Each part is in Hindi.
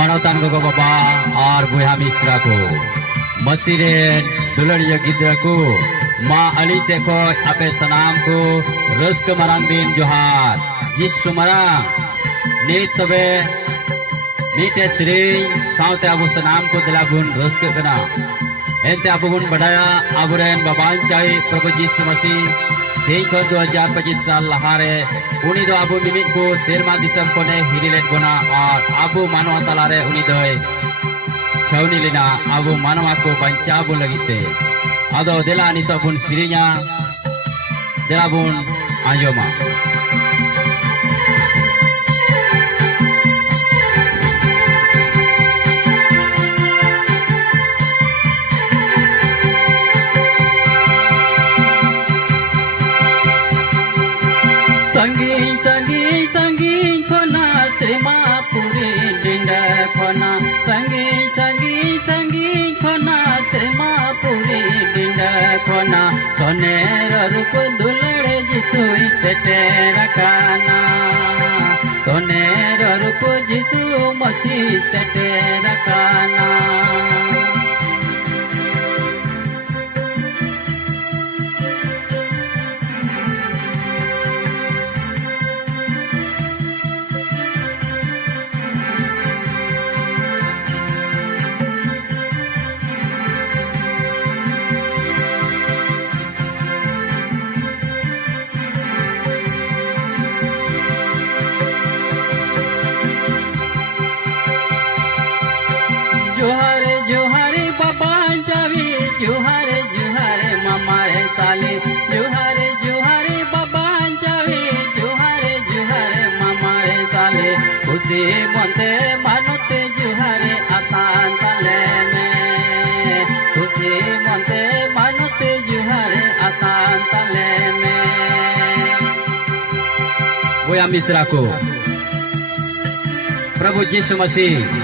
मानवतान गो बाबा और बुहा मिश्रा को मसीरेन दुलड़िया गिद्रा को माँ अली से को अपे सनाम को रस्क मरांग दिन जोहार जिस सुमरांग नीत तबे नीते श्री साउते अबु सनाम को दिला गुण रस्क कना एंते अबु गुण बढ़ाया अबुरेन बाबान चाहे प्रभु यीशु मसीह तेई को 2025 साल लहारे उनी दो अबु मिमित को सेरमा दिसम को ने हिरिलेट गोना और अबु मानवा तलारे उनी दो छावनी लेना अबु मानवा को बंचाबो लगिते आदो देला नितो बुन सिरिnya देला बुन आयोमा संगी संगी संगी खोना सेमा पुरी डिंडा खोना संगी संगी संगी खोना सेमा पुरी डिंडा खोना सोनेर रूप दुलड़े जिसु सेटे रखाना सोनेर रूप जिसु मसीह सेटे रखाना जोहारे जोहारे बाबा जावी जोहारे जोहारे मामाए साले जोहारे जोहारे बाबा जावी जोहारे जोहारे मामाए साले खुशी बनते मानते जोहारे आसान तले में खुशी बनते मानते जोहारे आसान तले में बुया मिश्रा को प्रभु यीशु मसीह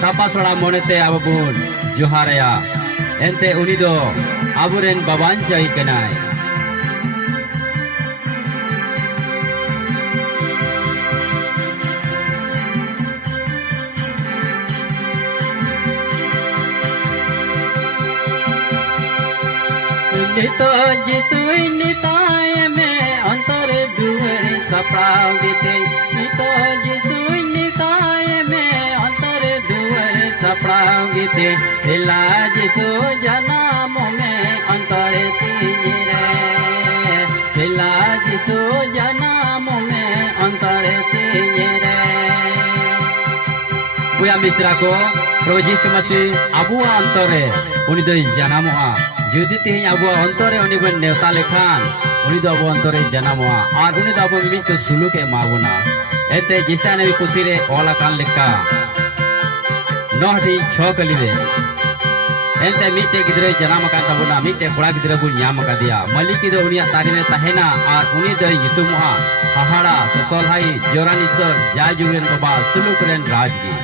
सापा सोड़ा मोनेते अबुन जोहारया एंते उनी दो अबुरेन बाबान चाही कनाय नितो जिसुई निताय में अंतर दुहर सप्राव गीते नितो जिसुई निताय में अंतर दुहर सप्राव गीते हिला जिसु जनाम में अंतर तीरे हिला जिसु जनाम में अंतर तीरे बुया मिश्रा को प्रभु यीशु मसीह अबुआ अंतरे उनी दो जनामोआ जुदी तेही अबुआ अंतरे उनी बन नेवता लेखान उनी दो अबु अंतरे जनामोआ और उनी दो अबु मिमित को सुलुक ए मागुना एते जिसा नबी पुतिरे ओला कान लेका नोहटी छोकलिदे एंते मिटे गिदरे जनाम का तबुना मिटे कोड़ा गिदरे बु न्याम का दिया मलिकी दो उनिया तारिने तहेना और उनी दो युतुमुआ हहाड़ा ससलहाई जोरानिसर जाजुरेन बाबा सुलुकरेन राजगी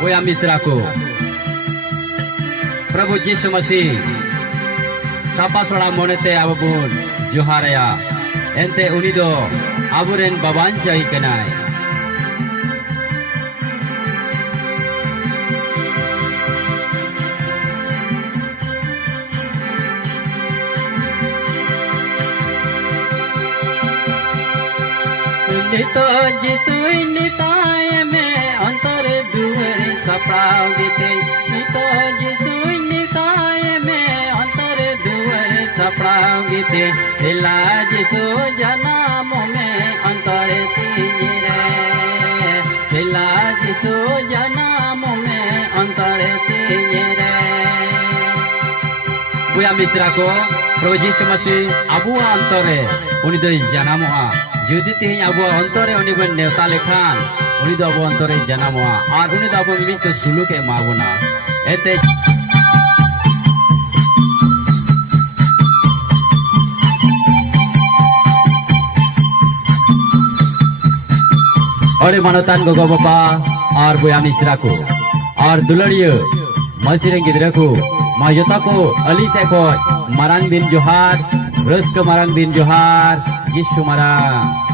बुया मिश्रा को प्रभु यीशु मसीह सापा सोड़ा मोनेते अबुन जोहारया एंते उनी दो अबुरेन बाबान चाही कनाय नितो जिसुई निताय में अंतर दुहर सप्राव गीते नितो जिसुई निताय में अंतर दुहर सप्राव गीते हिला जिसु जनाम में अंतर तीरे हिला जिसु जनाम में अंतर तीरे बुया मिश्रा को प्रभु यीशु मसीह अबुआ अंतरे उनी दो जनामोआ जुदी तेही अबुआ अंतरे उनी बन नेवता लेखान उनी दो अबु अंतरे जनामोआ और उनी दो अबु मिमित को सुलुक ए मागुना एते अरे मानतान गोगो बाबा और बुया मिश्रा को और दुलड़िया मसीरे गिद्रा को मायोता को अली से को मरांग दिन जोहार रस्क मरांग दिन जोहार यीशु मरांग